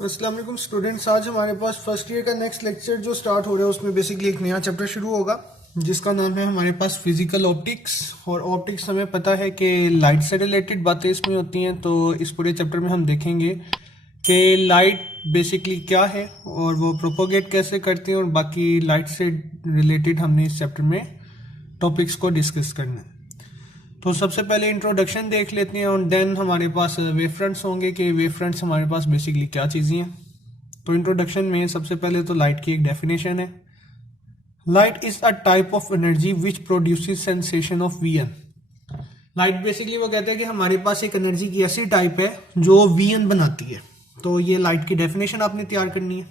अस्सलाम वालेकुम स्टूडेंट्स। आज हमारे पास फर्स्ट ईयर का नेक्स्ट लेक्चर जो स्टार्ट हो रहा है उसमें बेसिकली एक नया चैप्टर शुरू होगा जिसका नाम है हमारे पास फिजिकल ऑप्टिक्स। और ऑप्टिक्स हमें पता है कि लाइट से रिलेटेड बातें इसमें होती हैं, तो इस पूरे चैप्टर में हम देखेंगे कि लाइट बेसिकली क्या है और वो प्रोपोगेट कैसे करती हैं, और बाकी लाइट से रिलेटेड हमने इस चैप्टर में टॉपिक्स को डिस्कस करना है। तो सबसे पहले इंट्रोडक्शन देख लेते हैं और देन हमारे पास वेव फ्रंट्स होंगे कि वेव फ्रंट्स हमारे पास बेसिकली क्या चीज़ें हैं। तो इंट्रोडक्शन में सबसे पहले तो लाइट की एक डेफिनेशन है। Light is a type of energy which produces sensation of vision. Light basically वो कहते हैं कि हमारे पास एक एनर्जी की ऐसी टाइप है जो वीएन बनाती है। तो ये लाइट की डेफिनेशन आपने तैयार करनी है।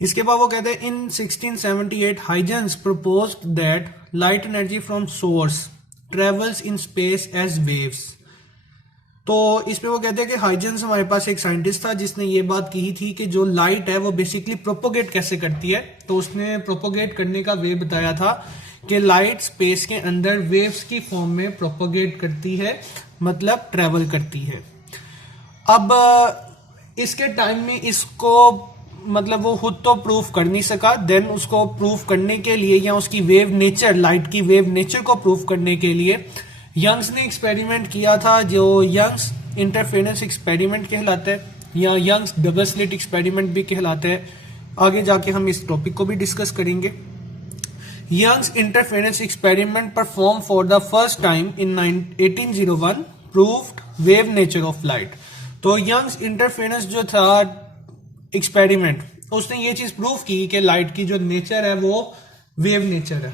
इसके बाद वो कहते हैं in 1678 Huygens proposed that light energy from source travels in space as waves. तो इसमें वो कहते हैं कि हाइजेंस हमारे पास एक साइंटिस्ट था जिसने ये बात की थी कि जो लाइट है वो बेसिकली प्रोपोगेट कैसे करती है। तो उसने प्रोपोगेट करने का वे बताया था कि लाइट स्पेस के अंदर वेव्स की फॉर्म में प्रोपोगेट करती है, मतलब ट्रेवल करती है। अब इसके टाइम में इसको मतलब वो खुद तो प्रूफ कर नहीं सका, देन उसको प्रूफ करने के लिए या उसकी वेव नेचर, लाइट की वेव नेचर को प्रूफ करने के लिए यंग्स ने एक्सपेरिमेंट किया था जो यंग्स इंटरफेरेंस एक्सपेरिमेंट कहलाता है या यंग्स डबल स्लिट एक्सपेरिमेंट भी कहलाता है। आगे जाके हम इस टॉपिक को भी डिस्कस करेंगे। Young's interference experiment perform for the first time in 1801 proved wave nature of light. तो यंग्स इंटरफेरेंस जो था एक्सपेरिमेंट, उसने ये चीज प्रूव की कि लाइट की जो नेचर है वो वेव नेचर है।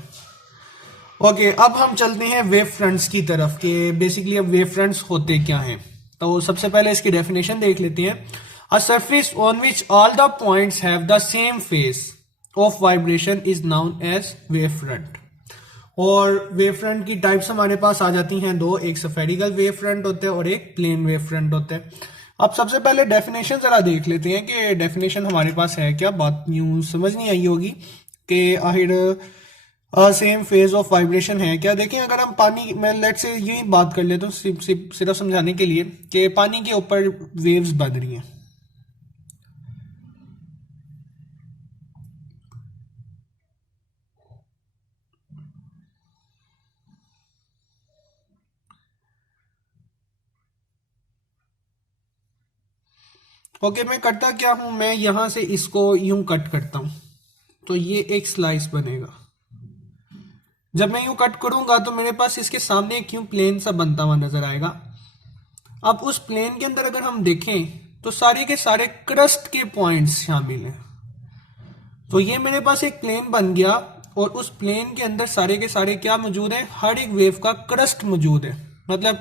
ओके, अब हम चलते हैं वेव फ्रंट्स की तरफ कि बेसिकली अब वेव फ्रंट्स होते क्या हैं। तो सबसे पहले इसकी डेफिनेशन देख लेते हैं। A surface on which all the points have the same phase of vibration is known as wave front. और वेव फ्रंट की टाइप्स हमारे पास आ जाती हैं दो, एक स्फेरिकल वेव फ्रंट होते हैं और एक प्लेन वेव फ्रंट होते हैं। अब सबसे पहले डेफिनेशन जरा देख लेते हैं कि डेफिनेशन हमारे पास है क्या। बात यूं समझ नहीं आई होगी कि आखिर सेम फेज ऑफ वाइब्रेशन है क्या। देखें, अगर हम पानी में लेट से यही बात कर ले तो सिर्फ समझाने के लिए कि पानी के ऊपर वेव्स बन रही हैं। ओके, मैं करता क्या हूं, मैं यहां से इसको यूं कट करता हूं तो ये एक स्लाइस बनेगा। जब मैं यूं कट करूंगा तो मेरे पास इसके सामने एक यूं प्लेन सा बनता हुआ नजर आएगा। अब उस प्लेन के अंदर अगर हम देखें तो सारे के सारे क्रस्ट के पॉइंट्स शामिल हैं। तो ये मेरे पास एक प्लेन बन गया और उस प्लेन के अंदर सारे के सारे क्या मौजूद है, हर एक वेव का क्रस्ट मौजूद है। मतलब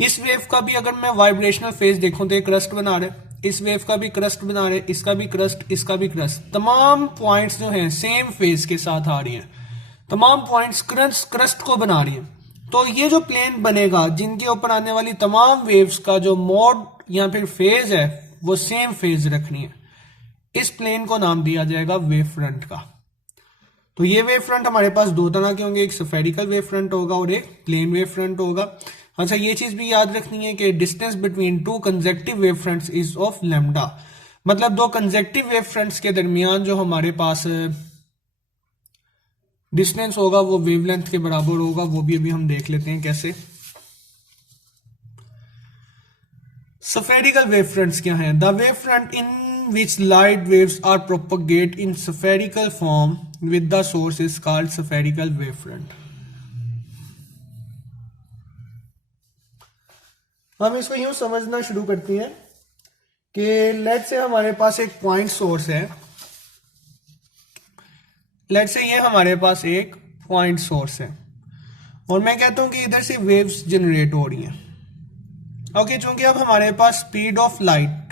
इस वेव का भी अगर मैं वाइब्रेशनल फेज देखूं तो ये क्रस्ट बना रहे, इस वेव का भी क्रस्ट बना रहे, इसका भी क्रस्ट, इसका भी क्रस्ट। तमाम पॉइंट्स जो हैं सेम फेज के साथ आ रही हैं, तमाम पॉइंट्स क्रस्ट को बना रही हैं। तो ये जो प्लेन बनेगा जिनके ऊपर आने वाली तमाम वेव्स का जो मोड या फिर फेज है वो सेम फेज रखनी है, इस प्लेन को नाम दिया जाएगा वेव फ्रंट का। तो ये वेव फ्रंट हमारे पास दो तरह के होंगे, एक स्फेरिकल वेव फ्रंट होगा और एक प्लेन वेव फ्रंट होगा। अच्छा, ये चीज भी याद रखनी है कि distance between two consecutive wave fronts is of lambda. मतलब दो कंसेक्टिव वेव फ्रंट्स के दरमियान जो हमारे पास डिस्टेंस होगा वो वेवलेंथ के बराबर होगा। वो भी अभी हम देख लेते हैं कैसे। स्फेरिकल वेव फ्रंट्स क्या हैं? The wave front in which light waves are propagate in spherical form with the source is called spherical wavefront। हम इसको यूं समझना शुरू करते हैं कि लेट से हमारे पास एक पॉइंट सोर्स है, लेट से ये हमारे पास एक पॉइंट सोर्स है और मैं कहता हूं कि इधर से वेव्स जनरेट हो रही हैं। ओके, चूंकि अब हमारे पास स्पीड ऑफ लाइट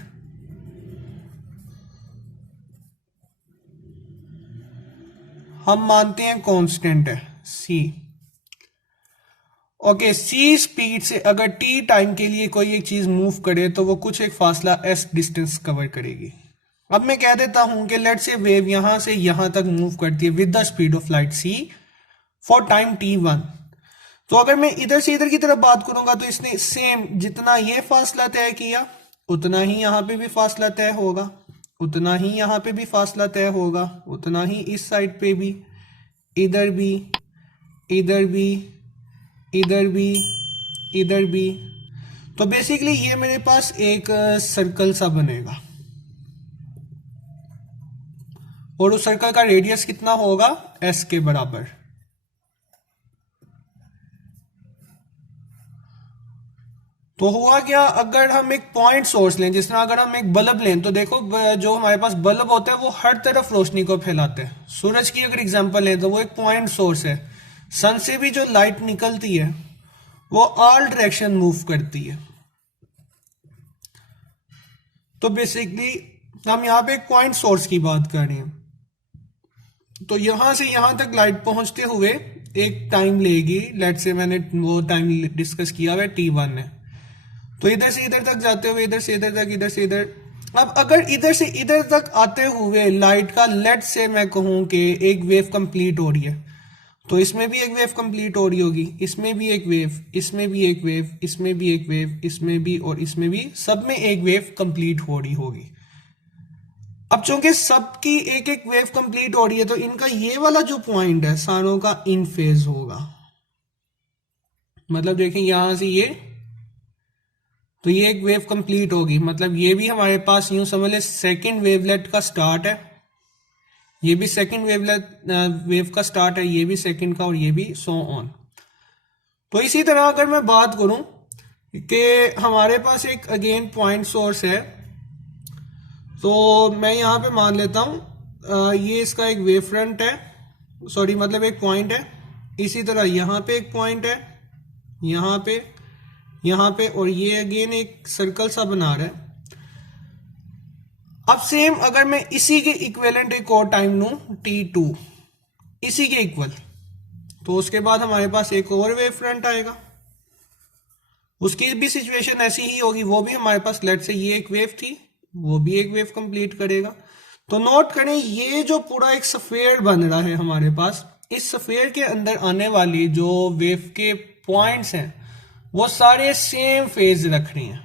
हम मानते हैं कांस्टेंट है c। ओके, c स्पीड से अगर t टाइम के लिए कोई एक चीज मूव करे तो वो कुछ एक फासला s डिस्टेंस कवर करेगी। अब मैं कह देता हूं कि लेट से वेव यहां से यहां तक मूव करती है with the speed of light c for time t1। तो अगर मैं इधर से इधर की तरफ बात करूंगा तो इसने सेम जितना ये फासला तय किया उतना ही यहाँ पे भी फासला तय होगा, उतना ही यहाँ पे भी फासला तय होगा, उतना ही इस साइड पे भी, इधर भी, इधर भी, इधर भी, इधर भी। तो बेसिकली ये मेरे पास एक सर्कल सा बनेगा और उस सर्कल का रेडियस कितना होगा, s के बराबर। तो हुआ क्या, अगर हम एक पॉइंट सोर्स लें, जिस तरह अगर हम एक बल्ब लें, तो देखो जो हमारे पास बल्ब होता है वो हर तरफ रोशनी को फैलाते हैं। सूरज की अगर एग्जांपल लें तो वो एक पॉइंट सोर्स है। सन से भी जो लाइट निकलती है वो ऑल डायरेक्शन मूव करती है। तो बेसिकली हम यहाँ पे एक पॉइंट सोर्स की बात कर रहे हैं। तो यहां से यहां तक लाइट पहुंचते हुए एक टाइम लेगी, लेट से मैंने वो टाइम डिस्कस किया हुआ है t1 है। तो इधर से इधर तक जाते हुए, इधर से इधर तक, इधर से इधर। अब अगर इधर से इधर तक आते हुए लाइट का लेट से मैं कहूं कि एक वेव कंप्लीट हो रही है, तो इसमें भी एक वेव कंप्लीट हो रही होगी, इसमें भी एक वेव, इसमें भी एक वेव, इसमें भी एक वेव, इसमें भी और इसमें भी, सब में एक वेव कंप्लीट हो रही होगी। अब चूंकि सबकी एक एक वेव कंप्लीट हो रही है, तो इनका ये वाला जो पॉइंट है सारों का इन फेज होगा। मतलब देखें यहां से ये, तो ये एक वेव कंप्लीट होगी, मतलब ये भी हमारे पास यूं समझ ले सेकेंड वेवलेट का स्टार्ट है, ये भी सेकेंड वेव का स्टार्ट है, ये भी सेकेंड का, और ये भी सो ऑन। तो इसी तरह अगर मैं बात करूं कि हमारे पास एक अगेन पॉइंट सोर्स है, तो मैं यहां पे मान लेता हूं ये इसका एक वेव फ्रंट है, सॉरी मतलब एक पॉइंट है। इसी तरह यहां पे एक पॉइंट है, यहां पे, यहां पे, और ये अगेन एक सर्कल सा बना रहा है। अब सेम अगर मैं इसी के इक्विवेलेंट एक और टाइम लूं t2, इसी के इक्वल, तो उसके बाद हमारे पास एक और वेव फ्रंट आएगा, उसकी भी सिचुएशन ऐसी ही होगी। वो भी हमारे पास लेट से ये एक वेव थी, वो भी एक वेव कंप्लीट करेगा। तो नोट करें ये जो पूरा एक सफेयर बन रहा है हमारे पास, इस सफेयर के अंदर आने वाली जो वेव के पॉइंट्स हैं वो सारे सेम फेज रख रहे हैं।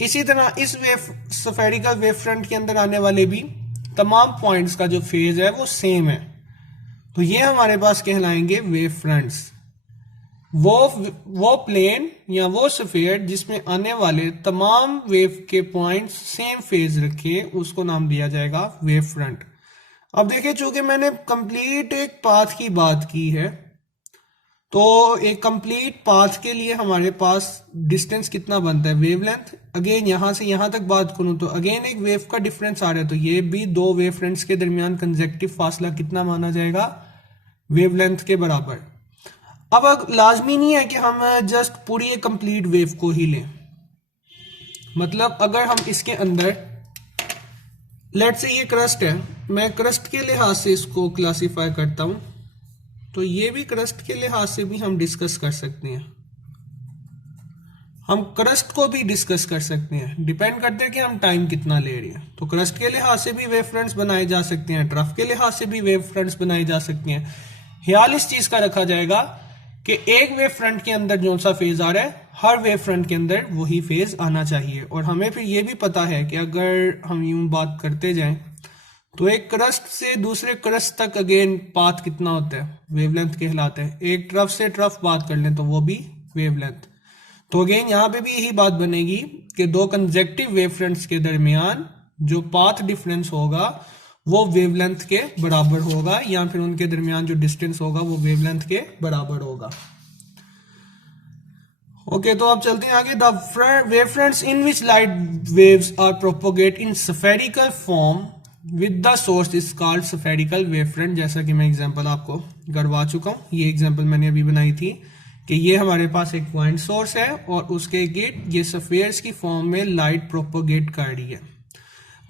इसी तरह इस वेव सफेरिकल वेव फ्रंट के अंदर आने वाले भी तमाम पॉइंट्स का जो फेज है वो सेम है। तो ये हमारे पास कहलाएंगे वेव फ्रंट्स। वो प्लेन या वो सफेयर जिसमें आने वाले तमाम वेव के पॉइंट्स सेम फेज रखे, उसको नाम दिया जाएगा वेव फ्रंट। अब देखिए चूंकि मैंने कंप्लीट एक पाथ की बात की है, तो एक कंप्लीट पाथ के लिए हमारे पास डिस्टेंस कितना बनता है, वेवलेंथ। अगेन यहां से यहां तक बात करूं तो अगेन एक वेव का डिफरेंस आ रहा है, तो ये भी दो वेव फ्रंट्स के दरमियान कंजेक्टिव फासला कितना माना जाएगा, वेवलेंथ के बराबर। अब लाजमी नहीं है कि हम जस्ट पूरी एक कंप्लीट वेव को ही लें। मतलब अगर हम इसके अंदर लेट से ये क्रस्ट है, मैं क्रस्ट के लिहाज से इसको क्लासिफाई करता हूं, तो ये भी क्रस्ट के लिहाज से भी हम डिस्कस कर सकते हैं। हम क्रस्ट को भी डिस्कस कर सकते हैं, डिपेंड करते हैं कि हम टाइम कितना ले रहे हैं। तो क्रस्ट के लिहाज से भी वेव फ्रंट्स बनाए जा सकते हैं, ट्रफ के लिहाज से भी वेव फ्रंट्स बनाए जा सकते हैं। ख्याल इस चीज का रखा जाएगा कि एक वेव फ्रंट के अंदर जो सा फेज आ रहा है, हर वेव फ्रंट के अंदर वही फेज आना चाहिए। और हमें फिर ये भी पता है कि अगर हम यूं बात करते जाएं तो एक क्रस्ट से दूसरे क्रस्ट तक अगेन पाथ कितना होता है, वेवलेंथ कहलाता है। एक ट्रफ से ट्रफ बात कर लें तो वो भी वेवलेंथ। तो अगेन यहां पे भी यही बात बनेगी कि दो कंजेक्टिव वेव फ्रंट्स के दरमियान जो पाथ डिफरेंस होगा वो वेवलेंथ के बराबर होगा, या फिर उनके दरमियान जो डिस्टेंस होगा वो वेवलेंथ के बराबर होगा। ओके, तो अब चलते हैं आगे। The wave fronts in which light waves are propagate in spherical form with the source is called spherical wave front. जैसा कि मैं एग्जांपल आपको करवा चुका हूं, ये एग्जांपल मैंने अभी बनाई थी कि ये हमारे पास एक पॉइंट सोर्स है और उसके गेट ये स्फीयर्स की फॉर्म में लाइट प्रोपोगेट कर रही है।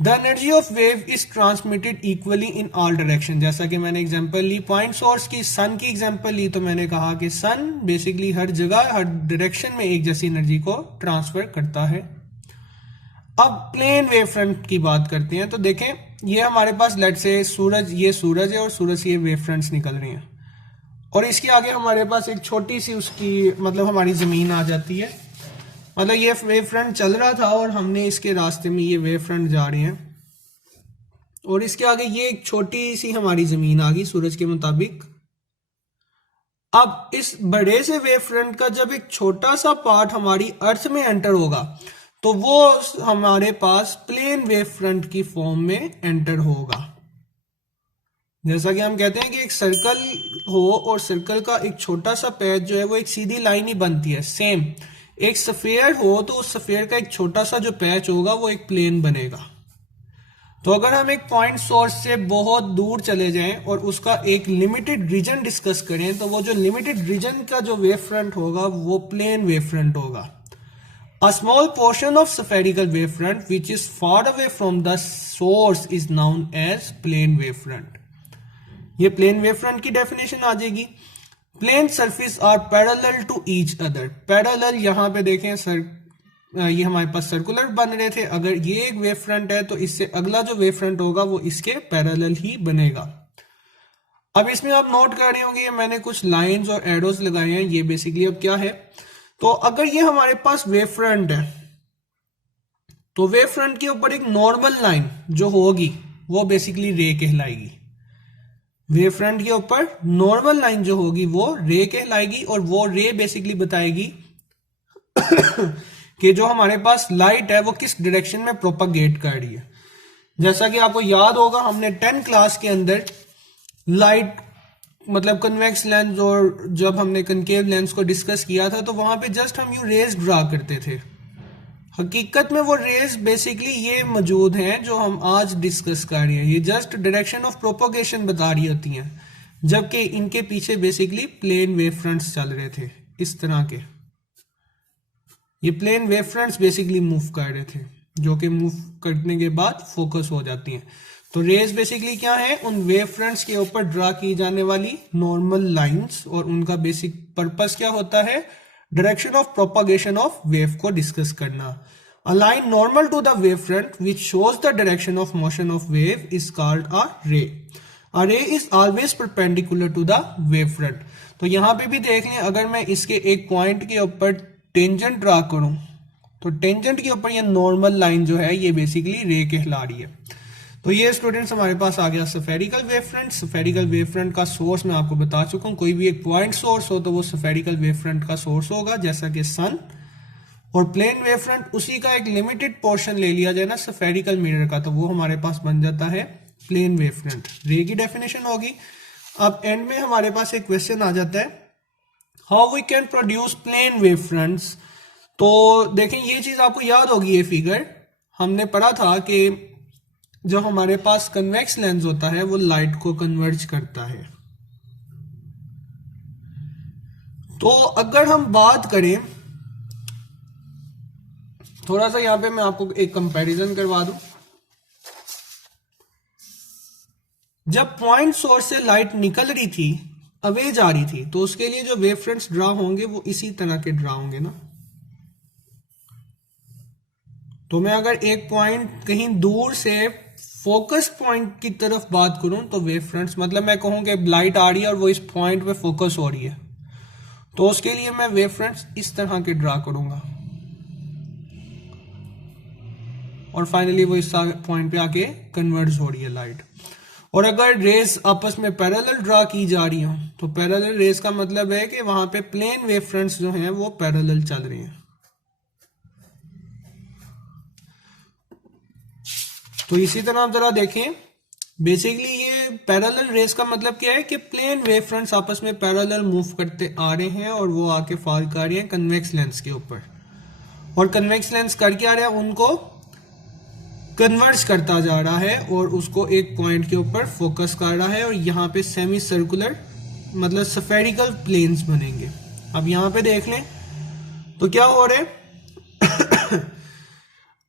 The energy of wave is transmitted equally in all direction. जैसा कि मैंने एग्जांपल ली पॉइंट सोर्स की, सन की एग्जांपल ली, तो मैंने कहा कि सन बेसिकली हर जगह हर डायरेक्शन में एक जैसी एनर्जी को ट्रांसफर करता है। अब प्लेन वेव फ्रंट की बात करते हैं। तो देखें ये हमारे पास लेट से सूरज, ये सूरज है और सूरज से ये वेव फ्रंट्स निकल रही हैं, और इसके आगे हमारे पास एक छोटी सी उसकी मतलब हमारी जमीन आ जाती है, मतलब ये वेव फ्रंट चल रहा था और हमने इसके रास्ते में ये वेव फ्रंट जा रहे हैं, और इसके आगे ये एक छोटी सी हमारी जमीन आ गई सूरज के मुताबिक। अब इस बड़े से वेव फ्रंट का जब एक छोटा सा पार्ट हमारी अर्थ में एंटर होगा तो वो हमारे पास प्लेन वेव फ्रंट की फॉर्म में एंटर होगा। जैसा कि हम कहते हैं कि एक सर्कल हो और सर्कल का एक छोटा सा पैच जो है वो एक सीधी लाइन ही बनती है, सेम एक सफेयर हो तो उस सफेयर का एक छोटा सा जो पैच होगा वो एक प्लेन बनेगा। तो अगर हम एक पॉइंट सोर्स से बहुत दूर चले जाएं और उसका एक लिमिटेड रीजन डिस्कस करें तो वो जो लिमिटेड रीजन का जो वेव फ्रंट होगा वो प्लेन वेव फ्रंट होगा। A small portion of spherical wavefront which is far away from the source is known as plane wavefront। ये प्लेन वेवफ्रंट की डेफिनेशन आ जाएगी। Plane surface are parallel to each other. Parallel यहाँ पे देखें ये हमारे पास सर्कुलर बन रहे थे, अगर ये एक वेव फ्रंट है तो इससे अगला जो वेव फ्रंट होगा वो इसके पैरेलल ही बनेगा। अब इसमें आप नोट कर रहे होंगे मैंने कुछ लाइंस और एरोज लगाए हैं, ये बेसिकली अब क्या है, तो अगर ये हमारे पास वेव फ्रंट है तो वेव फ्रंट के ऊपर एक नॉर्मल लाइन जो होगी वो बेसिकली रे कहलाएगी। वेव फ्रंट के ऊपर नॉर्मल लाइन जो होगी वो रे कहलाएगी, और वो रे बेसिकली बताएगी कि जो हमारे पास लाइट है वो किस डायरेक्शन में प्रोपागेट कर रही है। जैसा कि आपको याद होगा हमने 10 क्लास के अंदर लाइट मतलब कन्वेक्स लेंस और जब हमने कनकेव लेंस को डिस्कस किया था तो वहां पे जस्ट हम यू रेज ड्रा करते थे। हकीकत में वो रेज बेसिकली ये मौजूद हैं जो हम आज डिस्कस कर रहे हैं, ये जस्ट डायरेक्शन ऑफ प्रोपोगेशन बता रही होती हैं, जबकि इनके पीछे बेसिकली प्लेन वेव फ्रंट्स चल रहे थे इस तरह के। ये plane wave fronts basically move कर रहे थे जो कि मूव करने के बाद फोकस हो जाती हैं। तो रेज बेसिकली क्या है, उन वेव फ्रंट्स के ऊपर ड्रा की जाने वाली नॉर्मल लाइंस, और उनका बेसिक पर्पस क्या होता है, direction of propagation of wave को डिस्कस करना। A line normal to the wave front which shows the direction of motion of wave is called a ray. A ray is always perpendicular to the wave front. तो यहां पे भी देख लें, अगर मैं इसके एक पॉइंट के ऊपर टेंजेंट ड्रा करूं तो टेंजेंट के ऊपर ये नॉर्मल लाइन जो है ये बेसिकली रे कहला रही है। तो ये स्टूडेंट्स हमारे पास आ गया spherical wave front. Spherical wave front का सोर्स मैं आपको बता चुका हूँ, कोई भी एक पॉइंट सोर्स हो तो वो स्फेरिकल वेव फ्रंट का सोर्स होगा, जैसा कि सन। और प्लेन वेव फ्रंट उसी का एक लिमिटेड पोर्शन ले लिया जाए ना स्फेरिकल मिरर का, तो वो हमारे पास बन जाता है प्लेन वेव फ्रंट। रे की डेफिनेशन होगी। अब एंड में हमारे पास एक क्वेश्चन आ जाता है, how we can produce plane wave fronts. तो देखें ये चीज आपको याद होगी, ये फिगर हमने पढ़ा था कि जो हमारे पास कन्वेक्स लेंस होता है वो लाइट को कन्वर्ज करता है। तो अगर हम बात करें, थोड़ा सा यहां पे मैं आपको एक कंपैरिजन करवा दूं। जब पॉइंट सोर्स से लाइट निकल रही थी, अवे जा रही थी, तो उसके लिए जो वेव फ्रंट्स ड्रा होंगे वो इसी तरह के ड्रा होंगे ना। तो मैं अगर एक पॉइंट कहीं दूर से फोकस पॉइंट की तरफ बात करूं तो वेव फ्रंट्स, मतलब मैं कहूं कि लाइट आ रही है और वो इस पॉइंट पे फोकस हो रही है, तो उसके लिए मैं वेव फ्रंट्स इस तरह के ड्रा करूंगा और फाइनली वो इस पॉइंट पे आके कन्वर्ज हो रही है लाइट। और अगर रेस आपस में पैरेलल ड्रा की जा रही हो तो पैरेलल रेस का मतलब है कि वहां पे प्लेन वेव फ्रंट्स जो हैं वो पैरेलल चल रही हैं। तो इसी तरह आप जरा देखें, बेसिकली ये पैरेलल रेस का मतलब क्या है कि प्लेन वेव फ्रंट्स आपस में पैरेलल मूव करते आ रहे हैं और वो आके फॉल कर रहे हैं कन्वेक्स लेंस के ऊपर। और कन्वेक्स लेंस कर क्या रहा है, उनको कन्वर्ज करता जा रहा है और उसको एक पॉइंट के ऊपर फोकस कर रहा है, और यहाँ पे सेमी सर्कुलर मतलब स्फेरिकल प्लेन्स बनेंगे। अब यहाँ पे देख लें तो क्या हो रहा है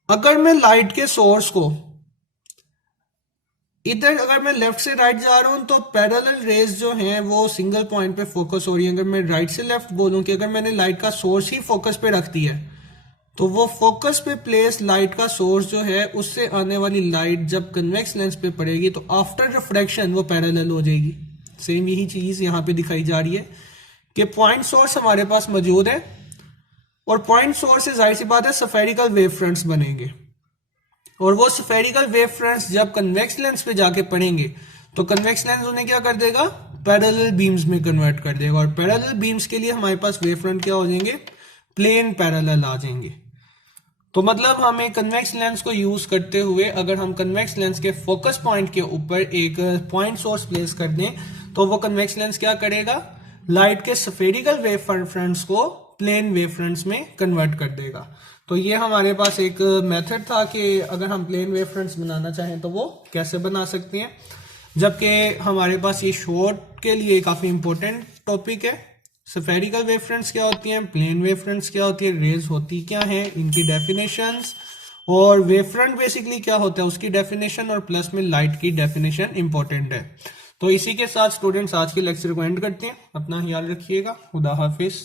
अगर मैं लाइट के सोर्स को इधर, अगर मैं लेफ्ट से राइट जा रहा हूं तो पैरेलल रेज जो हैं वो सिंगल पॉइंट पे फोकस हो रही है। अगर मैं राइट से लेफ्ट बोलूं कि अगर मैंने लाइट का सोर्स ही फोकस पे रख दिया है तो वो फोकस पे प्लेस लाइट का सोर्स जो है उससे आने वाली लाइट जब कन्वेक्स लेंस पे पड़ेगी तो आफ्टर रिफ्रैक्शन वो पैरेलल हो जाएगी। सेम यही चीज यहाँ पे दिखाई जा रही है कि पॉइंट सोर्स हमारे पास मौजूद है और पॉइंट सोर्स से जाहिर सी बात है स्फेरिकल वेव फ्रंट्स बनेंगे, और वो स्फेरिकल वेव फ्रंट्स जब कन्वेक्स लेंस पे जाके पड़ेंगे तो कन्वेक्स लेंस उन्हें क्या कर देगा, पैरेलल बीम्स में कन्वर्ट कर देगा, और पैरेलल बीम्स के लिए हमारे पास वेव फ्रंट क्या हो जाएंगे, प्लेन पैरेलल आ जाएंगे। तो मतलब हमें कन्वेक्स लेंस को यूज करते हुए अगर हम कन्वेक्स लेंस के फोकस पॉइंट के ऊपर एक पॉइंट सोर्स प्लेस कर दें तो वो कन्वेक्स लेंस क्या करेगा, लाइट के स्फेरिकल वेव फ्रंट्स को प्लेन वेव फ्रंट्स में कन्वर्ट कर देगा। तो ये हमारे पास एक मेथड था कि अगर हम प्लेन वेव फ्रंट्स बनाना चाहें तो वो कैसे बना सकते हैं, जबकि हमारे पास ये शॉर्ट के लिए काफी इंपॉर्टेंट टॉपिक है। स्फेरिकल वेव फ्रंट्स क्या होती हैं, प्लेन वेव फ्रंट्स क्या होती है, रेज होती क्या है, इनकी डेफिनेशंस, और वेव फ्रंट बेसिकली क्या होता है उसकी डेफिनेशन, और प्लस में लाइट की डेफिनेशन इंपॉर्टेंट है। तो इसी के साथ स्टूडेंट्स आज के लेक्चर को एंड करते हैं। अपना ख्याल रखिएगा। खुदा हाफिज।